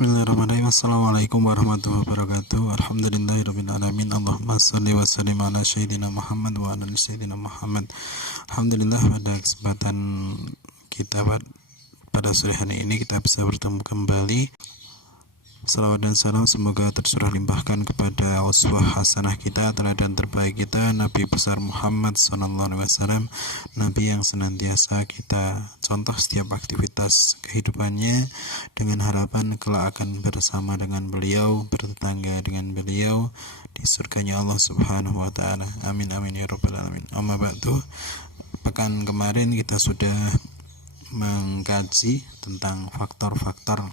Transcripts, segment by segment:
Bismillahirrahmanirrahim. Assalamualaikum warahmatullahi wabarakatuh. Alhamdulillahirrabbilalamin. Allahumma salli wa sallim ala sayyidina Muhammad wa ala sayyidina Muhammad. Alhamdulillah, pada kesempatan kita pada sore hari ini kita bisa bertemu kembali. Salawat dan salam semoga tercurah limpahkan kepada uswah hasanah kita, teladan terbaik kita, Nabi besar Muhammad SAW, Nabi yang senantiasa kita contoh setiap aktivitas kehidupannya, dengan harapan kelak akan bersama dengan beliau, bertetangga dengan beliau di surganya Allah Subhanahu wa Ta'ala. Amin amin ya rabbal alamin. Amma ba'du, pekan kemarin kita sudah mengkaji tentang faktor-faktor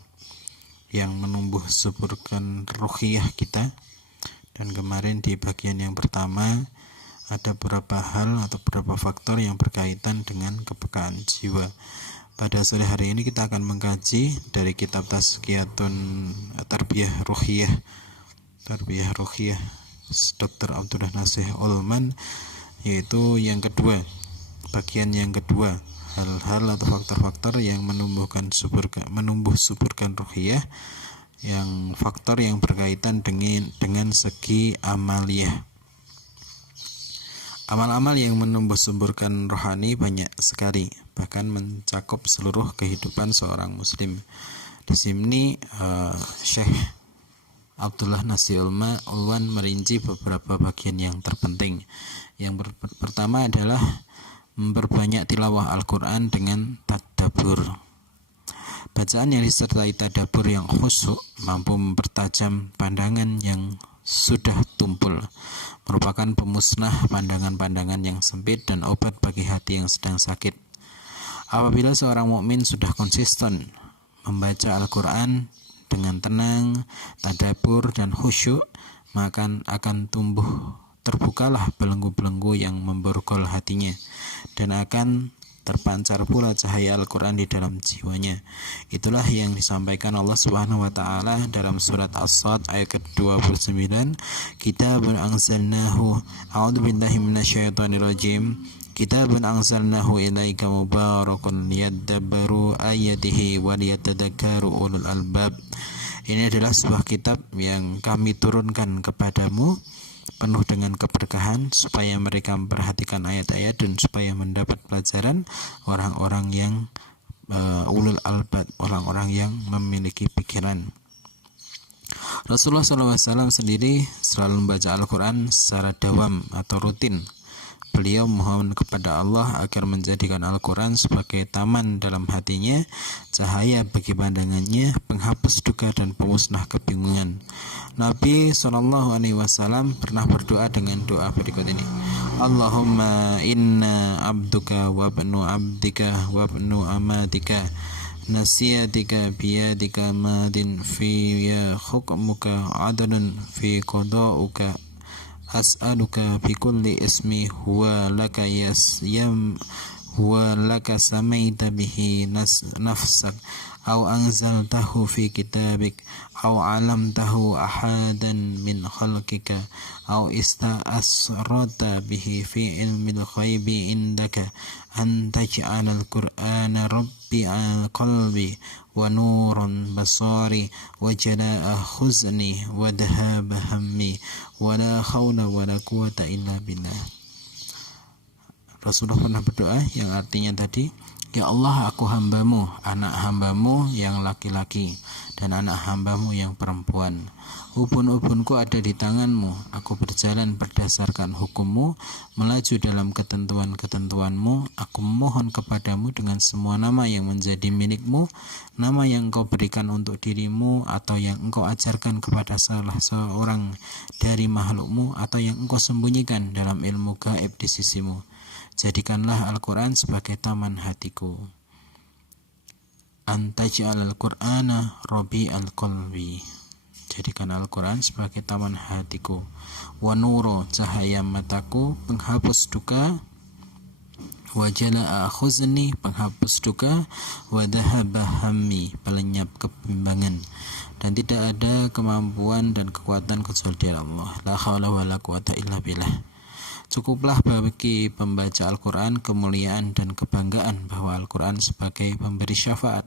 yang menumbuh suburkan ruhiyah kita, dan kemarin di bagian yang pertama ada beberapa hal atau beberapa faktor yang berkaitan dengan kepekaan jiwa. Pada sore hari ini kita akan mengkaji dari kitab Tazkiyatun Tarbiyah Ruhiyah Dr. Abdullah Nasih Ulman, yaitu yang kedua, bagian yang kedua, hal-hal atau faktor-faktor yang menumbuh suburkan ruhiyah, yang faktor yang berkaitan dengan segi amaliyah. Amal-amal yang menumbuh suburkan rohani banyak sekali, bahkan mencakup seluruh kehidupan seorang muslim. Di sini Syekh Abdullah Nasih Ulman merinci beberapa bagian yang terpenting. Yang pertama adalah memperbanyak tilawah Al-Quran dengan tadabbur. Bacaan yang disertai tadabbur yang khusyuk mampu mempertajam pandangan yang sudah tumpul, merupakan pemusnah pandangan-pandangan yang sempit dan obat bagi hati yang sedang sakit. Apabila seorang mukmin sudah konsisten membaca Al-Quran dengan tenang, tadabbur dan khusyuk, maka akan terbukalah belenggu-belenggu yang memborgol hatinya, dan akan terpancar pula cahaya Al-Quran di dalam jiwanya. Itulah yang disampaikan Allah Subhanahu wa Ta'ala dalam surat As-Sad ayat ke-29. Kitabun anzalnahu, a'udzubillahi minasyaitonirrajim, kitabun anzalnahu ilaika mubarakun liyadabbaru ayatihi wa liyatadakkaru ulul albab. Ini adalah sebuah kitab yang kami turunkan kepadamu, penuh dengan keberkahan, supaya mereka memperhatikan ayat-ayat dan supaya mendapat pelajaran orang-orang yang ulul albab, orang-orang yang memiliki pikiran. Rasulullah SAW sendiri selalu membaca Al-Quran secara dawam atau rutin. Beliau mohon kepada Allah agar menjadikan Al-Quran sebagai taman dalam hatinya, cahaya bagi pandangannya, penghapus duka dan pemusnah kebingungan. Nabi SAW pernah berdoa dengan doa berikut ini: Allahumma inna abduka wabnu abdika wabnu amatika nasiyatika biyadika madin fiya hukmuka adalun fi qada'uka as'aluka bi kulli ismi huwa laka huwa laka samaita bihi nafsak aw anzaltahu fi kitabik aw alamtahu ahadan min khalqika aw ista'asrata bihi fi ilmil ghaibi indaka an taj'alal qur'ana rabbi'al qalbi wa nurun basari wa jalaa khuzni wa dhahaba hammi wa la khawla wa la quwata illa billah. Rasulullah pernah berdoa yang artinya tadi, ya Allah, aku hambamu, anak hambamu yang laki-laki dan anak hambamu yang perempuan. Ubun-ubunku ada di tanganmu, aku berjalan berdasarkan hukummu, melaju dalam ketentuan-ketentuanmu. Aku memohon kepadamu dengan semua nama yang menjadi milikmu, nama yang engkau berikan untuk dirimu atau yang engkau ajarkan kepada salah seorang dari makhlukmu atau yang engkau sembunyikan dalam ilmu gaib di sisimu. Jadikanlah Al-Quran sebagai taman hatiku. Antaj'al al-Qur'ana rabi'al qalbi. Jadikan Al-Quran sebagai taman hatiku. Wa nuro, cahaya mataku, penghapus duka. Wa jalaa khuzni, penghapus duka. Wa dhahaba hammi, pelenyap kebimbangan. Dan tidak ada kemampuan dan kekuatan kecuali dari Allah. La haula wa la quwata illa billah. Cukuplah bagi pembaca Al-Quran kemuliaan dan kebanggaan bahwa Al-Quran sebagai pemberi syafaat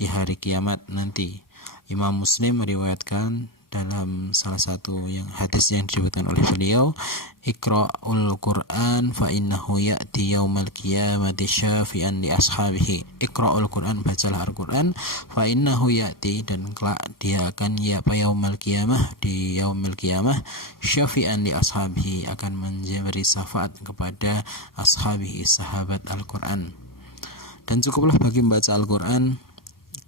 di hari kiamat nanti. Imam Muslim meriwayatkan dalam salah satu yang hadis yang diriwayatkan oleh beliau, Iqra'ul Qur'an fa innahu ya'ti yaumal qiyamati syafi'an li ashabihi. Iqra'ul Qur'an, bacalah Al-Qur'an, fa innahu ya'ti, dan kelak dia akan yaumal qiyamah, di yaumil qiyamah, syafi'an li ashabihi, akan memberi syafaat kepada ashabihi, sahabat Al-Qur'an. Dan cukuplah bagi membaca Al-Qur'an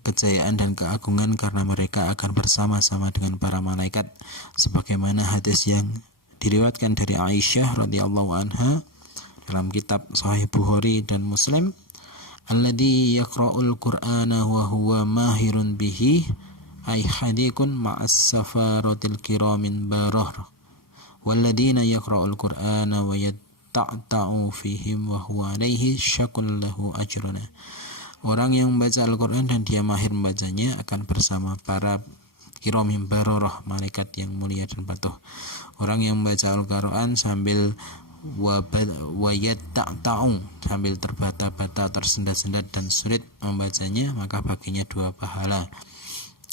kejayaan dan keagungan, karena mereka akan bersama-sama dengan para malaikat, sebagaimana hadis yang diriwayatkan dari Aisyah radhiyallahu anha dalam kitab Sahih Bukhari dan Muslim, alladzi yaqra'ul Qur'ana wa huwa mahirun bihi ay hadikun ma'as safaratil kiramin barah walladzina yaqra'ul Qur'ana wa yatta'u fihim wa huwa alaihi syakul lahu ajruna. Orang yang membaca Al-Quran dan dia mahir membacanya akan bersama para kiramim bararah, malaikat yang mulia dan patuh. Orang yang membaca Al-Quran sambil wayatta'u, sambil terbata-bata, tersendat-sendat dan sulit membacanya, maka baginya 2 pahala.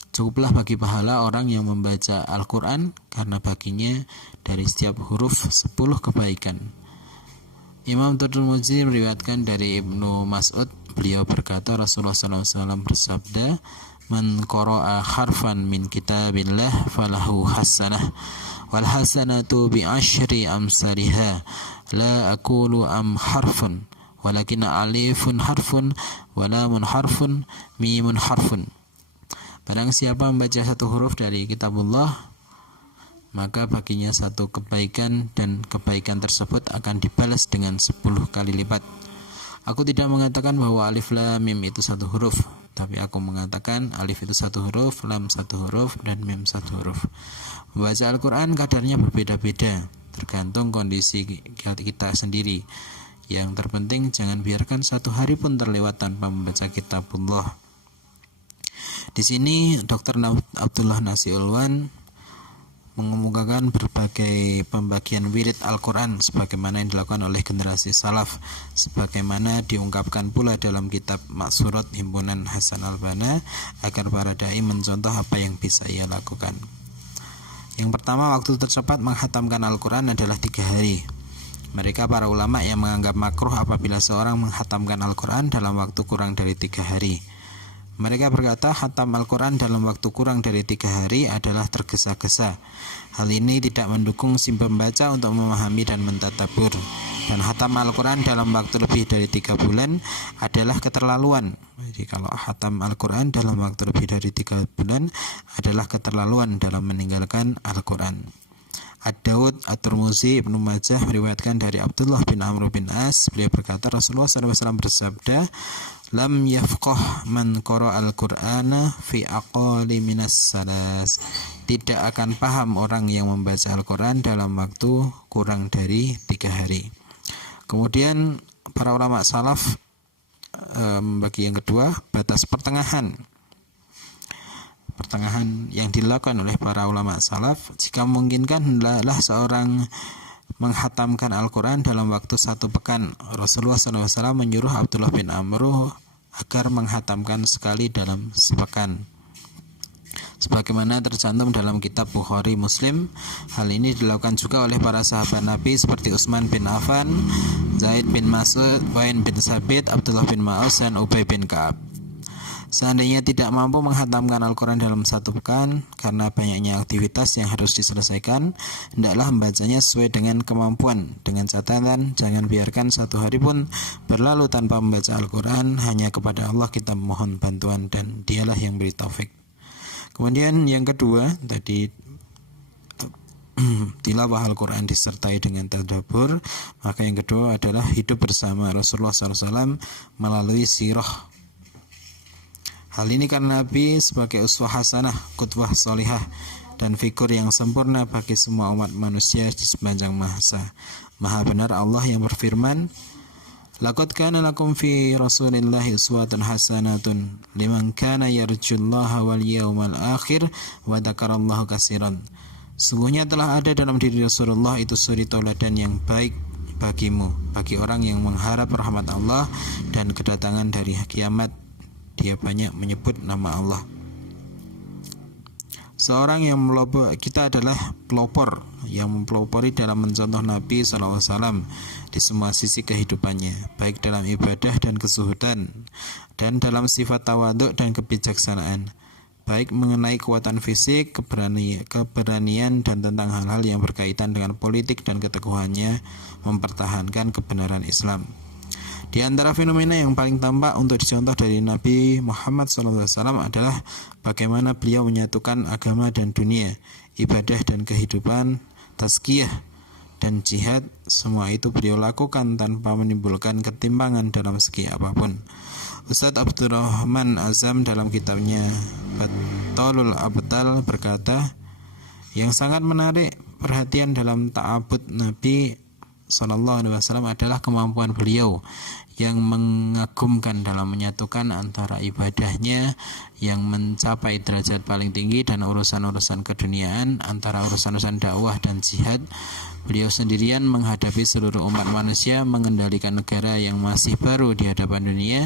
Cukuplah bagi pahala orang yang membaca Al-Quran, karena baginya dari setiap huruf 10 kebaikan. Imam Tirmidzi meriwayatkan dari Ibnu Mas'ud, beliau berkata, Rasulullah SAW bersabda, man qara'a harfan min kitabillah falahu hasanah wal hasanatu bi asyri amsalha la aqulu am harfun walakin alifun harfun wa lamun harfun mimun harfun. Barang siapa membaca 1 huruf dari kitabullah, maka baginya 1 kebaikan, dan kebaikan tersebut akan dibalas dengan 10 kali lipat. Aku tidak mengatakan bahwa alif lam mim itu 1 huruf, tapi aku mengatakan alif itu 1 huruf, lam 1 huruf, dan mim 1 huruf. Membaca Al-Quran kadarnya berbeda-beda, tergantung kondisi kita sendiri. Yang terpenting jangan biarkan 1 hari pun terlewat tanpa membaca kitabullah. Di sini Dr. Abdullah Nasiulwan mengemukakan berbagai pembagian wirid Al-Quran sebagaimana yang dilakukan oleh generasi salaf, sebagaimana diungkapkan pula dalam kitab Maksurat Himpunan Hasan Al-Banna, agar para dai mencontoh apa yang bisa ia lakukan. Yang pertama, waktu tercepat menghatamkan Al-Quran adalah 3 hari. Mereka para ulama yang menganggap makruh apabila seorang menghatamkan Al-Quran dalam waktu kurang dari 3 hari. Mereka berkata, khatam Al-Quran dalam waktu kurang dari 3 hari adalah tergesa-gesa. Hal ini tidak mendukung si pembaca untuk memahami dan mentadabbur. Dan khatam Al-Quran dalam waktu lebih dari 3 bulan adalah keterlaluan. Jadi kalau khatam Al-Quran dalam waktu lebih dari 3 bulan adalah keterlaluan dalam meninggalkan Al-Quran. Ad-Daud, At-Tirmidzi, Ibnu Majah meriwayatkan dari Abdullah bin Amr bin As, beliau berkata, Rasulullah SAW bersabda, lam yafqah man qara'al Qur'ana fi aqalli minas salas. Tidak akan paham orang yang membaca Al-Quran dalam waktu kurang dari 3 hari. Kemudian para ulama salaf bagi yang kedua, batas pertengahan yang dilakukan oleh para ulama salaf, jika memungkinkan hendaklah seorang menghatamkan Al-Quran dalam waktu 1 pekan. Rasulullah SAW menyuruh Abdullah bin Amr agar menghatamkan sekali dalam sepekan, sebagaimana tercantum dalam kitab Bukhari Muslim. Hal ini dilakukan juga oleh para sahabat Nabi seperti Utsman bin Affan, Zaid bin Mas'ud, Wain bin Sabit, Abdullah bin Ma'us, dan Ubay bin Ka'ab. Seandainya tidak mampu menghatamkan Al-Quran dalam 1 pekan karena banyaknya aktivitas yang harus diselesaikan, hendaklah membacanya sesuai dengan kemampuan, dengan catatan jangan biarkan 1 hari pun berlalu tanpa membaca Al-Quran. Hanya kepada Allah kita mohon bantuan dan dialah yang beri taufik. Kemudian yang kedua tadi, tilawah Al-Quran disertai dengan tadabbur. Maka yang kedua adalah hidup bersama Rasulullah SAW melalui sirah. Hal ini karena Nabi sebagai uswah hasanah, qudwah sholihah, dan figur yang sempurna bagi semua umat manusia di sepanjang masa. Maha benar Allah yang berfirman, laqad kana lakum fi Rasulillahi uswatun hasanatun liman kana yarjullaha wal yawmal akhir wa dzakarallaha katsiran. Sungguhnya telah ada dalam diri Rasulullah itu suri tauladan yang baik bagimu, bagi orang yang mengharap rahmat Allah dan kedatangan dari kiamat. Dia banyak menyebut nama Allah. Seorang yang kita adalah pelopor yang mempelopori dalam mencontoh Nabi SAW di semua sisi kehidupannya, baik dalam ibadah dan kezuhudan, dan dalam sifat tawaduk dan kebijaksanaan, baik mengenai kekuatan fisik, keberanian, dan tentang hal-hal yang berkaitan dengan politik dan keteguhannya mempertahankan kebenaran Islam. Di antara fenomena yang paling tampak untuk dicontoh dari Nabi Muhammad SAW adalah bagaimana beliau menyatukan agama dan dunia, ibadah dan kehidupan, tazkiyah dan jihad. Semua itu beliau lakukan tanpa menimbulkan ketimpangan dalam segi apapun. Ustadz Abdurrahman Azam dalam kitabnya Batolul Abtal berkata, yang sangat menarik perhatian dalam ta'abud Nabi SAW adalah kemampuan beliau yang mengagumkan dalam menyatukan antara ibadahnya yang mencapai derajat paling tinggi dan urusan-urusan keduniaan, antara urusan-urusan dakwah dan jihad. Beliau sendirian menghadapi seluruh umat manusia, mengendalikan negara yang masih baru di hadapan dunia,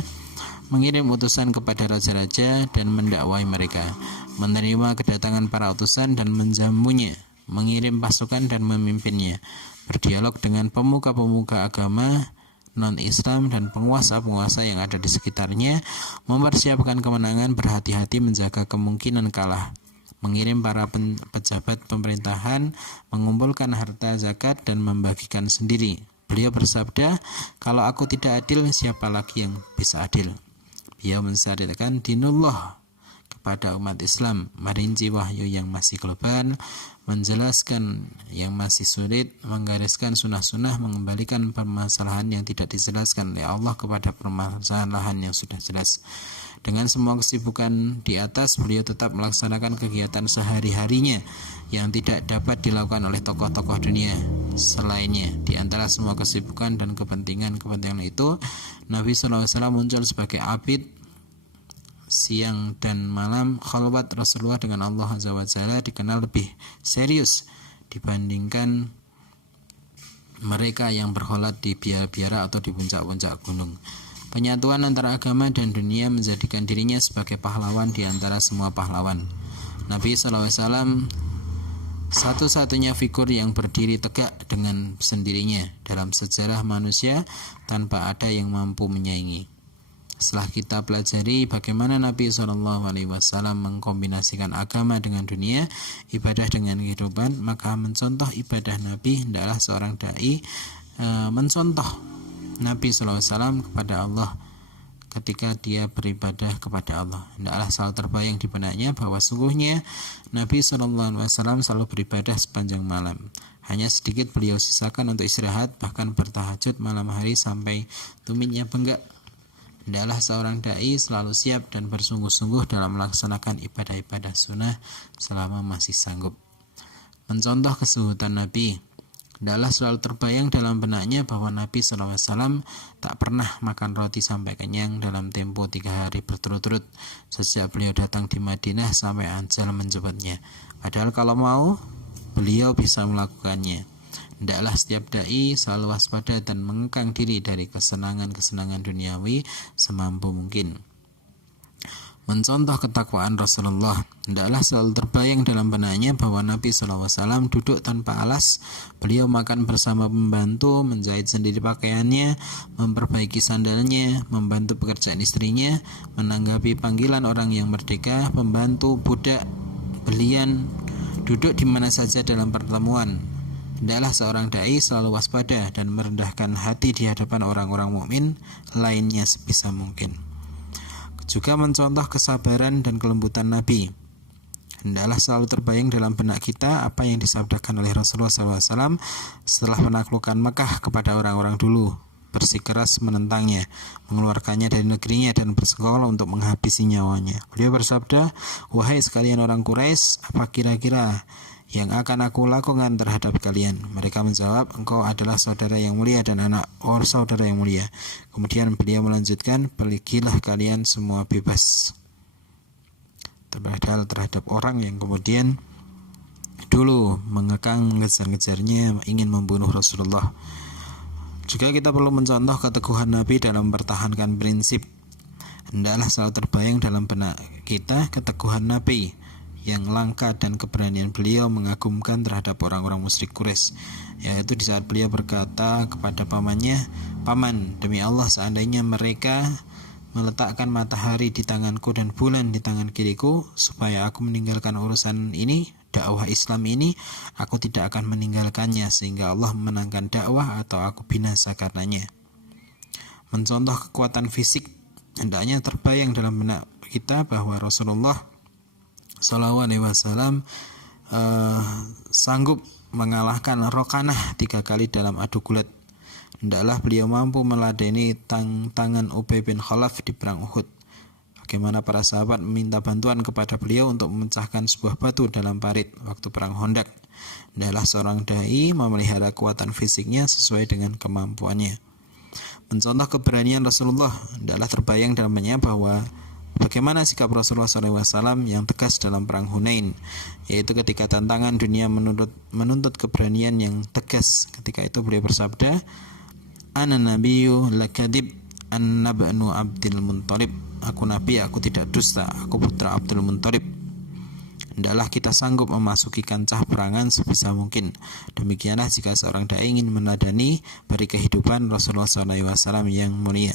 mengirim utusan kepada raja-raja dan mendakwai mereka, menerima kedatangan para utusan dan menjamunya, mengirim pasukan dan memimpinnya, berdialog dengan pemuka-pemuka agama non-Islam dan penguasa-penguasa yang ada di sekitarnya, mempersiapkan kemenangan, berhati-hati menjaga kemungkinan kalah, mengirim para pejabat pemerintahan, mengumpulkan harta zakat dan membagikan sendiri. Beliau bersabda, kalau aku tidak adil, siapa lagi yang bisa adil? Beliau mensyariatkan dinullah kepada umat Islam, merinci wahyu yang masih global, menjelaskan yang masih sulit, menggariskan sunnah-sunnah, mengembalikan permasalahan yang tidak dijelaskan oleh Allah kepada permasalahan yang sudah jelas. Dengan semua kesibukan di atas, beliau tetap melaksanakan kegiatan sehari-harinya yang tidak dapat dilakukan oleh tokoh-tokoh dunia selainnya. Di antara semua kesibukan dan kepentingan itu, Nabi SAW muncul sebagai abid siang dan malam. Khalwat Rasulullah dengan Allah Azza wa Jalla dikenal lebih serius dibandingkan mereka yang berkholat di biara-biara atau di puncak-puncak gunung. Penyatuan antara agama dan dunia menjadikan dirinya sebagai pahlawan di antara semua pahlawan. Nabi SAW satu-satunya figur yang berdiri tegak dengan sendirinya dalam sejarah manusia tanpa ada yang mampu menyaingi. Setelah kita pelajari bagaimana Nabi SAW mengkombinasikan agama dengan dunia, ibadah dengan kehidupan, maka mencontoh ibadah Nabi hendaklah seorang dai mencontoh Nabi SAW kepada Allah ketika dia beribadah kepada Allah. Hendaklah selalu terbayang di benaknya bahwa sungguhnya Nabi SAW selalu beribadah sepanjang malam. Hanya sedikit beliau sisakan untuk istirahat, bahkan bertahajud malam hari sampai tumitnya bengkak. Hendaklah seorang dai selalu siap dan bersungguh-sungguh dalam melaksanakan ibadah-ibadah sunnah selama masih sanggup. Mencontoh kesuhutan Nabi, hendaklah selalu terbayang dalam benaknya bahwa Nabi SAW tak pernah makan roti sampai kenyang dalam tempo 3 hari berturut-turut sejak beliau datang di Madinah sampai ajal menjemputnya. Padahal kalau mau, beliau bisa melakukannya. Hendaklah setiap dai selalu waspada dan mengekang diri dari kesenangan-kesenangan duniawi semampu mungkin. Mencontoh ketakwaan Rasulullah, hendaklah selalu terbayang dalam benaknya bahwa Nabi SAW duduk tanpa alas, beliau makan bersama pembantu, menjahit sendiri pakaiannya, memperbaiki sandalnya, membantu pekerjaan istrinya, menanggapi panggilan orang yang merdeka, pembantu, budak, belian, duduk di mana saja dalam pertemuan. Hendaklah seorang dai selalu waspada dan merendahkan hati di hadapan orang-orang mukmin lainnya sebisa mungkin. Juga mencontoh kesabaran dan kelembutan Nabi. Hendaklah selalu terbayang dalam benak kita apa yang disabdakan oleh Rasulullah SAW setelah menaklukkan Mekah kepada orang-orang dulu, bersikeras menentangnya, mengeluarkannya dari negerinya dan bersekongkol untuk menghabisi nyawanya. Beliau bersabda, "Wahai sekalian orang Quraisy, apa kira-kira yang akan aku lakukan terhadap kalian?" Mereka menjawab, "Engkau adalah saudara yang mulia dan anak saudara yang mulia." Kemudian beliau melanjutkan, "Pergilah kalian semua bebas." Terhadap orang yang kemudian dulu mengekang, mengejar-ngejarnya, ingin membunuh Rasulullah. Juga kita perlu mencontoh keteguhan Nabi dalam mempertahankan prinsip. Hendaklah selalu terbayang dalam benak kita keteguhan Nabi yang langka dan keberanian beliau mengagumkan terhadap orang-orang musyrik Quraisy, yaitu di saat beliau berkata kepada pamannya, "Paman, demi Allah, seandainya mereka meletakkan matahari di tanganku dan bulan di tangan kiriku supaya aku meninggalkan urusan ini, dakwah Islam ini, aku tidak akan meninggalkannya sehingga Allah memenangkan dakwah atau aku binasa karenanya." Mencontoh kekuatan fisik, hendaknya terbayang dalam benak kita bahwa Rasulullah SAW sanggup mengalahkan Rokanah 3 kali dalam adu gulat. Hendaklah beliau mampu meladeni tangan Ubay bin Khalaf di perang Uhud. Bagaimana para sahabat meminta bantuan kepada beliau untuk memecahkan sebuah batu dalam parit waktu perang Khandaq. Hendaklah seorang dai memelihara kekuatan fisiknya sesuai dengan kemampuannya. Mencontoh keberanian Rasulullah, hendaklah terbayang dalam benaknya bahwa bagaimana sikap Rasulullah SAW yang tegas dalam perang Hunain, yaitu ketika tantangan dunia menuntut keberanian yang tegas. Ketika itu beliau bersabda, "Ana nabiyyu lakadib anna banu Abdul Muttalib." Aku nabi, aku tidak dusta, aku putra Abdul Muttalib. Hendaklah kita sanggup memasuki kancah perangan sebisa mungkin. Demikianlah jika seorang dai ingin meneladani dari kehidupan Rasulullah SAW yang mulia.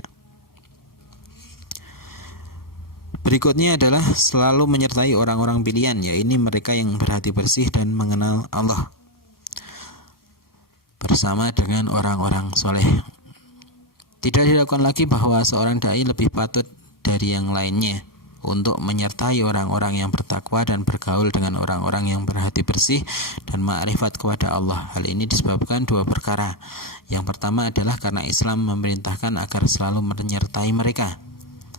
Berikutnya adalah selalu menyertai orang-orang pilihan, yaitu mereka yang berhati bersih dan mengenal Allah, bersama dengan orang-orang soleh. Tidak dilakukan lagi bahwa seorang dai lebih patut dari yang lainnya untuk menyertai orang-orang yang bertakwa dan bergaul dengan orang-orang yang berhati bersih dan ma'rifat kepada Allah. Hal ini disebabkan 2 perkara. Yang pertama adalah karena Islam memerintahkan agar selalu menyertai mereka,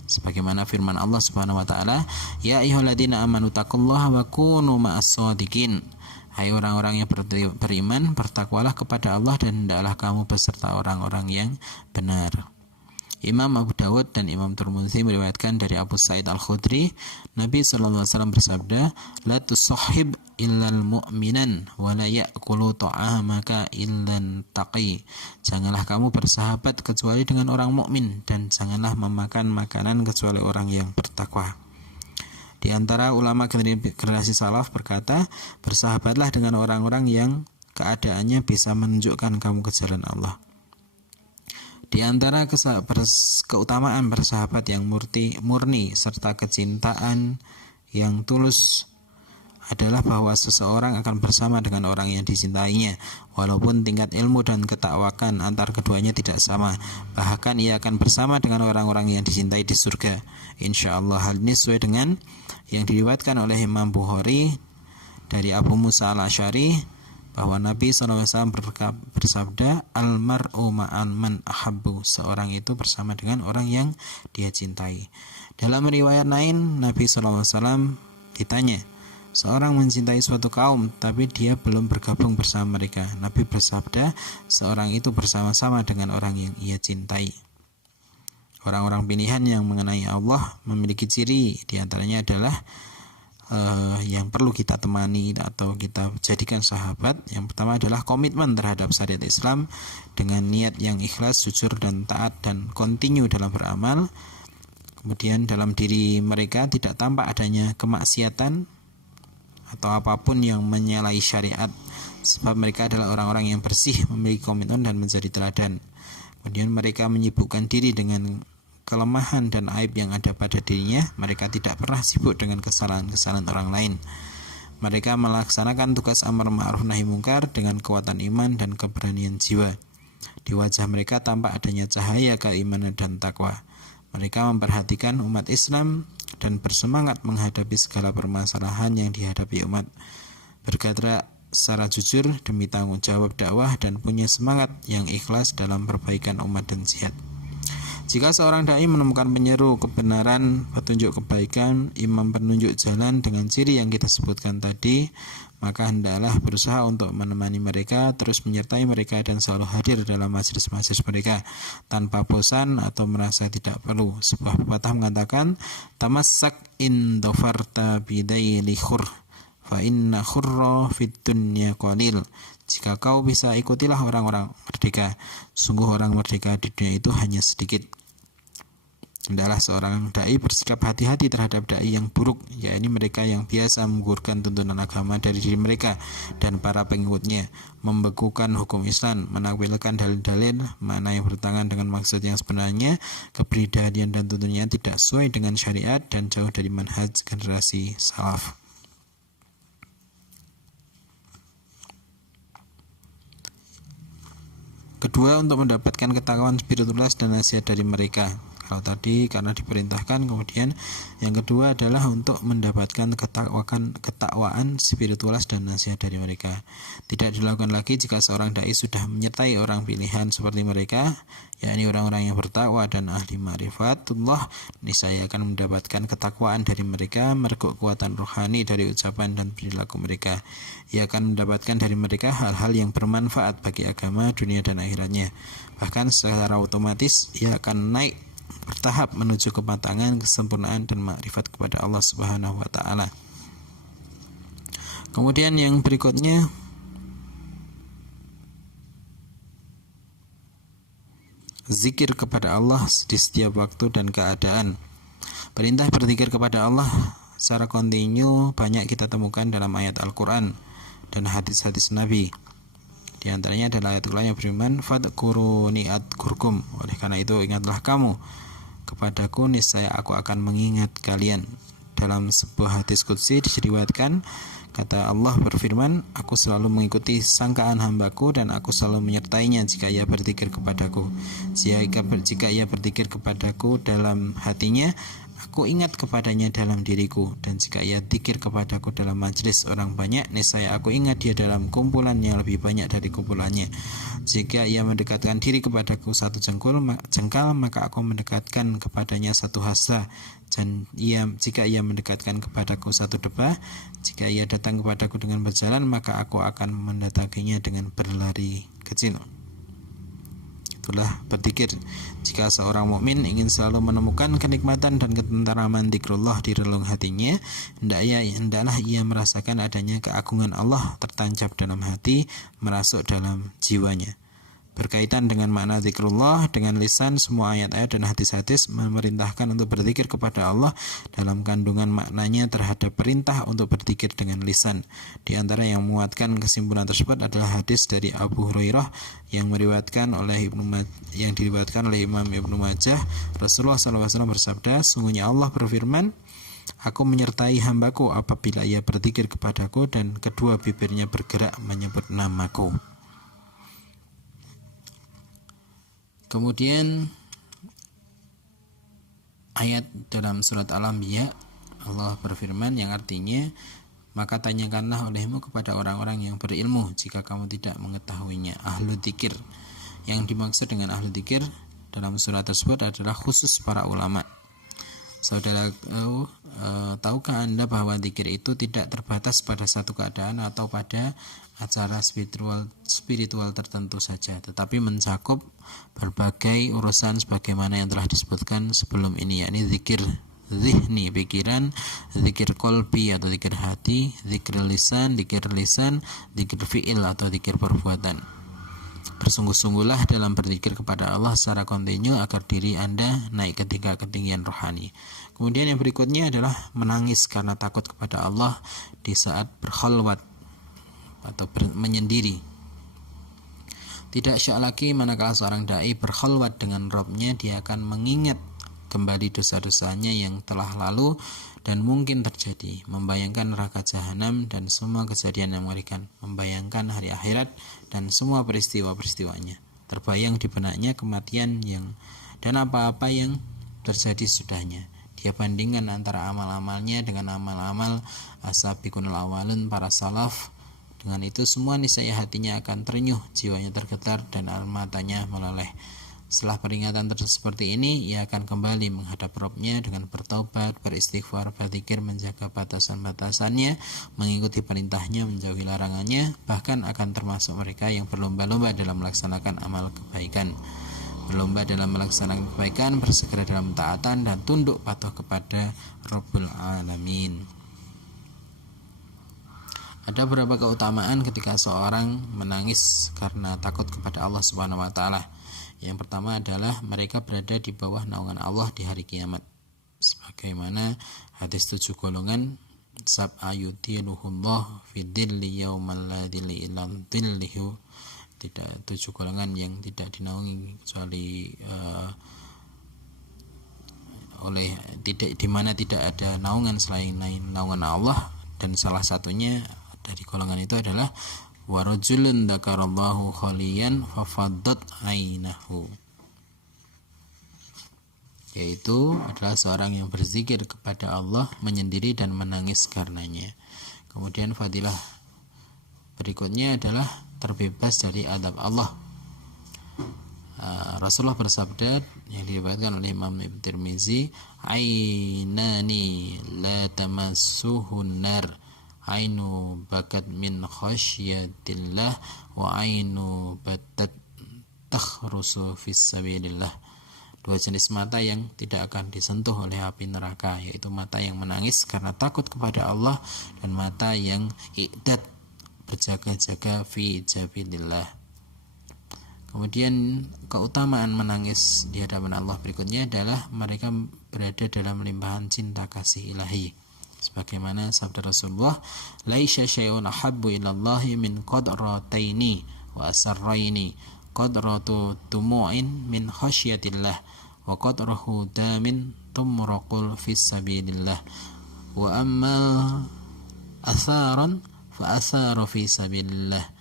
sebagaimana firman Allah Subhanahu wa taala, "Ya ayyuhalladzina amanu taqullaha wa kunu ma'as-shadiqin." Hai orang-orang yang beriman, bertakwalah kepada Allah dan hendaklah kamu beserta orang-orang yang benar. Imam Abu Dawud dan Imam Tirmidzi meriwayatkan dari Abu Sa'id Al-Khudri, Nabi SAW bersabda, "La tusahhib illal mu'minan wa la ya'kulu ta'amaka illan taqi." Janganlah kamu bersahabat kecuali dengan orang mukmin, dan janganlah memakan makanan kecuali orang yang bertakwa. Di antara ulama generasi salaf berkata, bersahabatlah dengan orang-orang yang keadaannya bisa menunjukkan kamu ke jalan Allah. Di antara keutamaan bersahabat yang murni serta kecintaan yang tulus adalah bahwa seseorang akan bersama dengan orang yang disintainya, walaupun tingkat ilmu dan ketakwakan antar keduanya tidak sama. Bahkan ia akan bersama dengan orang-orang yang dicintai di surga, insyaallah. Hal ini sesuai dengan yang diriwayatkan oleh Imam Bukhari dari Abu Musa Al-Asy'ari, bahwa Nabi SAW bersabda, "Al-mar'u ma'al man ahabbu." Seorang itu bersama dengan orang yang dia cintai. Dalam riwayat lain, Nabi SAW ditanya, seorang mencintai suatu kaum tapi dia belum bergabung bersama mereka. Nabi bersabda, seorang itu bersama-sama dengan orang yang ia cintai. Orang-orang pilihan yang mengenai Allah memiliki ciri, diantaranya adalah yang perlu kita temani atau kita jadikan sahabat. Yang pertama adalah komitmen terhadap syariat Islam dengan niat yang ikhlas, jujur dan taat, dan kontinu dalam beramal. Kemudian dalam diri mereka tidak tampak adanya kemaksiatan atau apapun yang menyalahi syariat, sebab mereka adalah orang-orang yang bersih, memiliki komitmen dan menjadi teladan. Kemudian mereka menyibukkan diri dengan kelemahan dan aib yang ada pada dirinya. Mereka tidak pernah sibuk dengan kesalahan-kesalahan orang lain. Mereka melaksanakan tugas amar ma'ruf nahi mungkar dengan kekuatan iman dan keberanian jiwa. Di wajah mereka tampak adanya cahaya keimanan dan takwa. Mereka memperhatikan umat Islam dan bersemangat menghadapi segala permasalahan yang dihadapi umat. Bergerak secara jujur demi tanggung jawab dakwah dan punya semangat yang ikhlas dalam perbaikan umat dan jihad. Jika seorang dai menemukan penyeru kebenaran, petunjuk kebaikan, imam penunjuk jalan dengan ciri yang kita sebutkan tadi, maka hendaklah berusaha untuk menemani mereka, terus menyertai mereka dan selalu hadir dalam majelis-majelis mereka tanpa bosan atau merasa tidak perlu. Sebuah pepatah mengatakan, "Tamassak in dhafarta bidaili khur, fa inna khurra fid dunya qalil." Jika kau bisa, ikutilah orang-orang merdeka. Sungguh orang merdeka di dunia itu hanya sedikit. Hendaklah seorang dai bersikap hati-hati terhadap dai yang buruk, yakni mereka yang biasa menggugurkan tuntunan agama dari diri mereka dan para pengikutnya, membekukan hukum Islam, menakwilkan dalil-dalil mana yang bertentangan dengan maksud yang sebenarnya, kepribadian dan tuntunannya tidak sesuai dengan syariat dan jauh dari manhaj generasi salaf. Kedua, untuk mendapatkan ketakwaan spiritualitas dan nasihat dari mereka. Kalau tadi karena diperintahkan, kemudian yang kedua adalah untuk mendapatkan ketakwaan spiritualitas dan nasihat dari mereka. Tidak dilakukan lagi jika seorang dai sudah menyertai orang pilihan seperti mereka, yakni orang-orang yang bertakwa dan ahli ma'rifatullah, niscaya akan mendapatkan ketakwaan dari mereka, mergo kekuatan rohani dari ucapan dan perilaku mereka. Ia akan mendapatkan dari mereka hal-hal yang bermanfaat bagi agama, dunia dan akhiratnya. Bahkan secara otomatis ia akan naik bertahap menuju kematangan, kesempurnaan dan makrifat kepada Allah Subhanahu wa taala. Kemudian yang berikutnya, zikir kepada Allah di setiap waktu dan keadaan. Perintah berzikir kepada Allah secara kontinu banyak kita temukan dalam ayat Al-Qur'an dan hadis-hadis Nabi. Di antaranya adalah ayat Al-Qur'an yang berfirman, "Fadkuruni adkurkum." Oleh karena itu ingatlah kamu kepadaku, niscaya aku akan mengingat kalian. Dalam sebuah hadis qudsi diriwayatkan, kata Allah berfirman, aku selalu mengikuti sangkaan hambaku dan aku selalu menyertainya jika ia berzikir kepadaku. Jika ia berzikir kepadaku dalam hatinya, aku ingat kepadanya dalam diriku, dan jika ia zikir kepadaku dalam majelis orang banyak, niscaya aku ingat dia dalam kumpulan yang lebih banyak dari kumpulannya. Jika ia mendekatkan diri kepadaku satu jengkal, maka aku mendekatkan kepadanya satu hasta. Dan jika ia mendekatkan kepadaku satu debah, jika ia datang kepadaku dengan berjalan, maka aku akan mendatanginya dengan berlari kecil. Itulah berzikir. Jika seorang mukmin ingin selalu menemukan kenikmatan dan ketenteraman zikrullah di relung hatinya, hendaklah ia merasakan adanya keagungan Allah tertancap dalam hati, merasuk dalam jiwanya. Berkaitan dengan makna zikrullah, dengan lisan, semua ayat-ayat dan hadis-hadis memerintahkan untuk berzikir kepada Allah dalam kandungan maknanya terhadap perintah untuk berzikir dengan lisan. Di antara yang menguatkan kesimpulan tersebut adalah hadis dari Abu Hurairah yang diriwayatkan oleh Imam Ibnu Majah. Rasulullah SAW bersabda, sungguhnya Allah berfirman, aku menyertai hambaku apabila ia berzikir kepadaku dan kedua bibirnya bergerak menyebut namaku. Kemudian ayat dalam surat Al-Anbiya, Allah berfirman yang artinya, maka tanyakanlah olehmu kepada orang-orang yang berilmu jika kamu tidak mengetahuinya. Ahlu dzikir. Yang dimaksud dengan ahlu dzikir dalam surat tersebut adalah khusus para ulama. Saudara, tahukah Anda bahwa dzikir itu tidak terbatas pada satu keadaan atau pada acara spiritual tertentu saja, tetapi mencakup berbagai urusan sebagaimana yang telah disebutkan sebelum ini, yakni zikir zihni, pikiran, zikir kolbi atau zikir hati, zikir lisan, zikir fi'il atau zikir perbuatan. Bersungguh-sungguhlah dalam berzikir kepada Allah secara kontinu agar diri Anda naik ke ketinggian rohani. Kemudian yang berikutnya adalah menangis karena takut kepada Allah di saat berkhalwat atau menyendiri. Tidak syak lagi manakala seorang dai berkhalwat dengan Rabb-nya, dia akan mengingat kembali dosa-dosanya yang telah lalu dan mungkin terjadi, membayangkan neraka jahanam dan semua kejadian yang mengerikan, membayangkan hari akhirat dan semua peristiwa-peristiwanya. Terbayang di benaknya kematian dan apa-apa yang terjadi sudahnya. Dia bandingkan antara amal-amalnya dengan amal-amal as-sabiqunul awwalun, para salaf. Dengan itu semua niscaya hatinya akan terenyuh, jiwanya tergetar dan air matanya meleleh. Setelah peringatan seperti ini, ia akan kembali menghadap Rabb-nya dengan bertaubat, beristighfar, berzikir, menjaga batasan-batasannya, mengikuti perintahnya, menjauhi larangannya, bahkan akan termasuk mereka yang berlomba-lomba dalam melaksanakan amal kebaikan. Berlomba dalam melaksanakan kebaikan, bersegera dalam taatan dan tunduk patuh kepada Rabbul Alamin. Ada beberapa keutamaan ketika seorang menangis karena takut kepada Allah Subhanahu wa taala. Yang pertama adalah mereka berada di bawah naungan Allah di hari kiamat, sebagaimana hadis 7 golongan sab'a yudhiluhullah fi dhilli yaumal la dhilla illa dhilluhu, tidak 7 golongan yang tidak dinaungi kecuali oleh tidak, di mana tidak ada naungan selain naungan Allah, dan salah satunya dari golongan itu adalah warajulun dzakarallahu khaliyan fafaddat ainahu, yaitu adalah seorang yang berzikir kepada Allah menyendiri dan menangis karenanya. Kemudian fadilah berikutnya adalah terbebas dari azab Allah. Rasulullah bersabda yang diriwayatkan oleh Imam Tirmizi, ainani la tamassuhun nar, ainu bakat min khasyatillah wa ainu batat takhrusu fis sabilillah. Dua jenis mata yang tidak akan disentuh oleh api neraka, yaitu mata yang menangis karena takut kepada Allah dan mata yang i'dad, berjaga-jaga fi sabilillah. Kemudian keutamaan menangis di hadapan Allah berikutnya adalah mereka berada dalam limpahan cinta kasih ilahi, sebagaimana sabda Rasulullah, laisya syai'un ahabbu ilallahi min qadrataini wa asarraini, qadratu tumu'in min khasyatillah wa qadrahu damin tumraqul fis sabilillah wa ammal atharan fa atharu fi sabilillah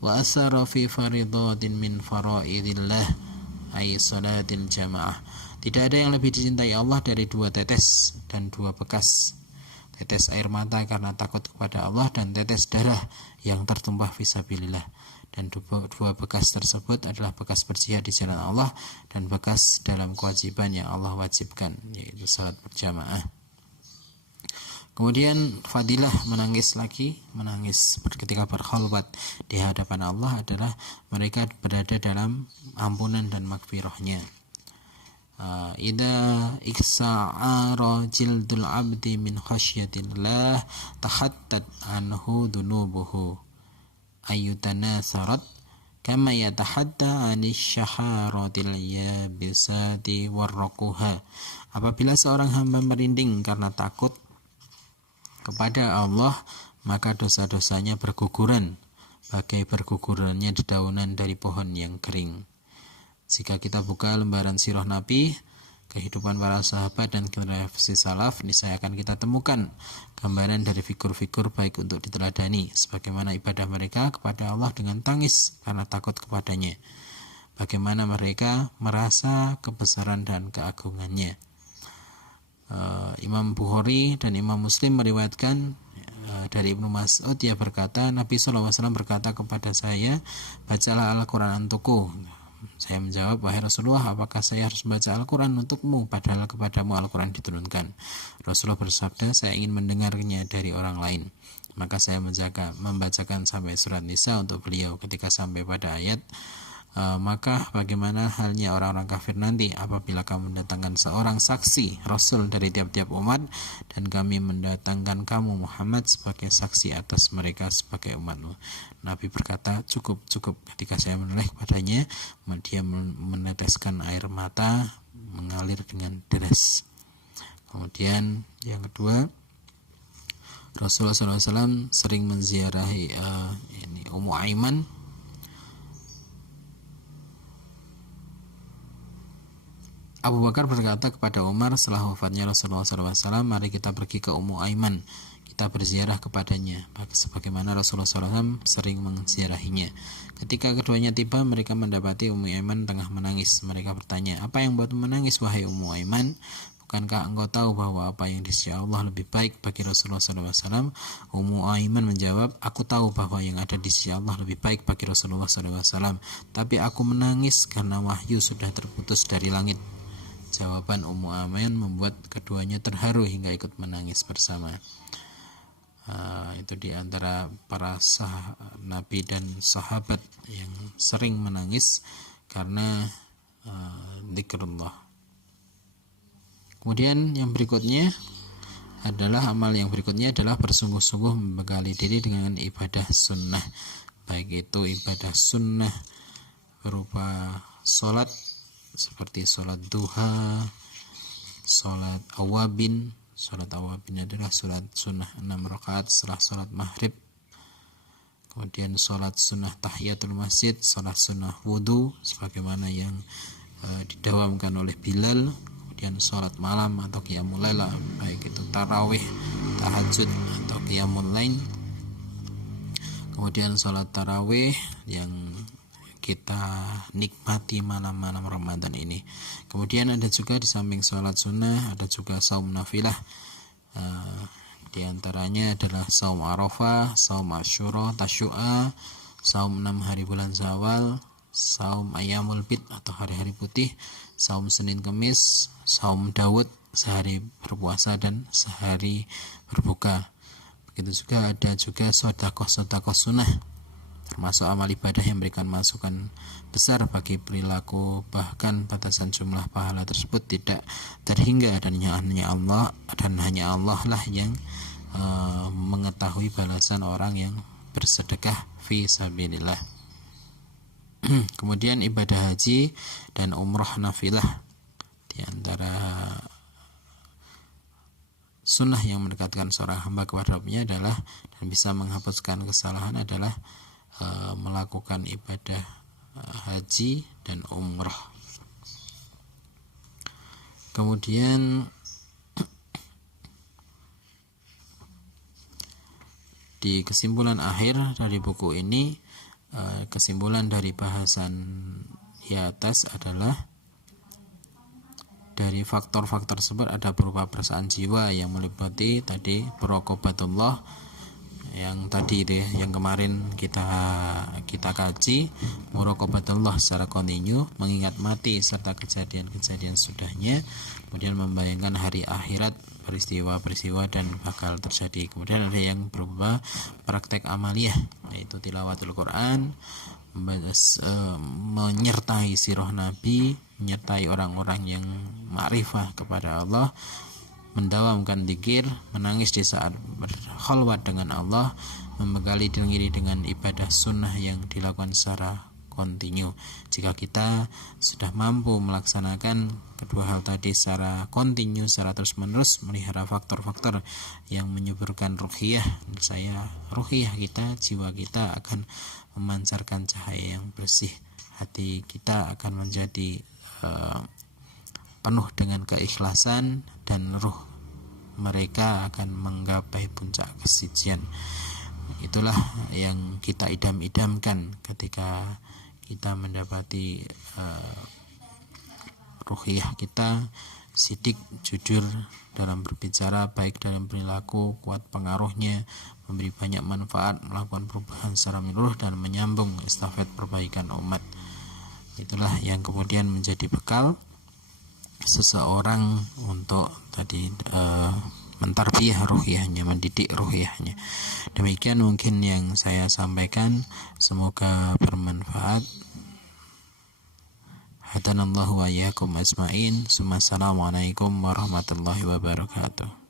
wa asara fi faridatin min faraidillah ay salatil jamaah. Tidak ada yang lebih dicintai Allah dari 2 tetes dan 2 bekas, tetes air mata karena takut kepada Allah dan tetes darah yang tertumpah fisabilillah. Dan 2 bekas tersebut adalah bekas berjihad di jalan Allah dan bekas dalam kewajiban yang Allah wajibkan, yaitu salat berjamaah. Kemudian fadilah menangis ketika berkhalwat di hadapan Allah adalah mereka berada dalam ampunan dan maghfirahnya. Idza iksa'ara jildul abdi min khasyatillah tahattat anhu dunubuhu ayyutanasarat kama yatahatta anis syaharatil yabisati warraquha. Apabila seorang hamba merinding karena takut kepada Allah, maka dosa-dosanya berguguran bagai bergugurannya dedaunan dari pohon yang kering. Jika kita buka lembaran sirah Nabi, kehidupan para sahabat dan generasi salaf, niscaya akan kita temukan gambaran dari figur-figur baik untuk diteladani, sebagaimana ibadah mereka kepada Allah dengan tangis karena takut kepadanya, bagaimana mereka merasa kebesaran dan keagungannya. Imam Bukhari dan Imam Muslim meriwayatkan dari Ibnu Mas'ud, ia berkata, Nabi SAW berkata kepada saya, bacalah Al-Quran untukku. Saya menjawab, wahai Rasulullah, apakah saya harus membaca Al-Quran untukmu padahal kepadamu Al-Quran diturunkan? Rasulullah bersabda, saya ingin mendengarnya dari orang lain. Maka saya membacakan sampai surat Nisa untuk beliau. Ketika sampai pada ayat, maka bagaimana halnya orang-orang kafir nanti apabila kamu mendatangkan seorang saksi Rasul dari tiap-tiap umat, dan kami mendatangkan kamu Muhammad sebagai saksi atas mereka sebagai umatmu. Nabi berkata, cukup. Ketika saya menoleh padanya, dia meneteskan air mata mengalir dengan deras. Kemudian yang kedua, Rasulullah SAW sering menziarahi Ummu Aiman. Abu Bakar berkata kepada Umar setelah wafatnya Rasulullah SAW, mari kita pergi ke Ummu Aiman, kita berziarah kepadanya, sebagaimana Rasulullah SAW sering menziarahinya. Ketika keduanya tiba, mereka mendapati Ummu Aiman tengah menangis. Mereka bertanya, apa yang buatmu menangis wahai Ummu Aiman? Bukankah engkau tahu bahwa apa yang di sisi Allah lebih baik bagi Rasulullah SAW? Ummu Aiman menjawab, aku tahu bahwa yang ada di sisi Allah lebih baik bagi Rasulullah SAW, tapi aku menangis karena wahyu sudah terputus dari langit. Jawaban Ummu Aiman membuat keduanya terharu hingga ikut menangis bersama. Itu di antara para Nabi dan sahabat yang sering menangis karena zikrullah. Kemudian yang berikutnya adalah bersungguh-sungguh membekali diri dengan ibadah sunnah, baik itu ibadah sunnah berupa sholat seperti sholat duha, sholat awabin. Sholat awabin adalah sholat sunnah 6 rakaat setelah sholat maghrib. Kemudian sholat sunnah tahiyatul masjid, sholat sunnah wudhu sebagaimana yang didawamkan oleh Bilal. Kemudian sholat malam atau qiyamul lail, baik itu tarawih, tahajud atau qiyamul lail. Kemudian sholat tarawih yang kita nikmati malam-malam Ramadan ini. Kemudian ada juga di samping sholat sunnah ada juga saum nafilah. Di antaranya adalah saum Arafah, saum Asyura, Tasyu'a, saum 6 hari bulan Syawal, saum Ayyamul Bid atau hari-hari putih, saum Senin Kemis, saum Daud sehari berpuasa dan sehari berbuka. Begitu juga ada juga sedekah sunnah, termasuk amal ibadah yang memberikan masukan besar bagi perilaku, bahkan batasan jumlah pahala tersebut tidak terhingga dan hanya Allah lah yang mengetahui balasan orang yang bersedekah fi sabilillah. Kemudian ibadah haji dan umrah nafilah, di antara sunnah yang mendekatkan seorang hamba kepada Rabbnya adalah dan bisa menghapuskan kesalahan adalah melakukan ibadah haji dan umrah. Kemudian di kesimpulan akhir dari buku ini, kesimpulan dari bahasan di atas adalah dari faktor-faktor tersebut ada berupa perasaan jiwa yang meliputi tadi muraqabatullah yang tadi itu ya, yang kemarin kita kaji, muraqabatullah secara kontinu, mengingat mati serta kejadian-kejadian sudahnya, kemudian membayangkan hari akhirat, peristiwa-peristiwa dan bakal terjadi. Kemudian ada yang berupa praktek amaliyah, yaitu tilawatul Quran, menyertai sirah Nabi, menyertai orang-orang yang ma'rifah kepada Allah, mendawamkan dzikir, menangis di saat berkhalwat dengan Allah, membekali diri dengan ibadah sunnah yang dilakukan secara kontinu. Jika kita sudah mampu melaksanakan kedua hal tadi secara kontinu, secara terus-menerus, melihara faktor-faktor yang menyuburkan ruhiyah, ruhiyah kita, jiwa kita akan memancarkan cahaya yang bersih. Hati kita akan menjadi penuh dengan keikhlasan dan ruh mereka akan menggapai puncak kesucian. Itulah yang kita idam-idamkan ketika kita mendapati ruhiyah kita sidik, jujur dalam berbicara, baik dalam perilaku, kuat pengaruhnya, memberi banyak manfaat, melakukan perubahan secara menyeluruh dan menyambung estafet perbaikan umat. Itulah yang kemudian menjadi bekal seseorang untuk tadi mentarbiyah ruhiyahnya, mendidik ruhiyahnya. Demikian mungkin yang saya sampaikan, semoga bermanfaat. Hadanallahu wa iyyakum ajmain. Assalamualaikum warahmatullahi wabarakatuh.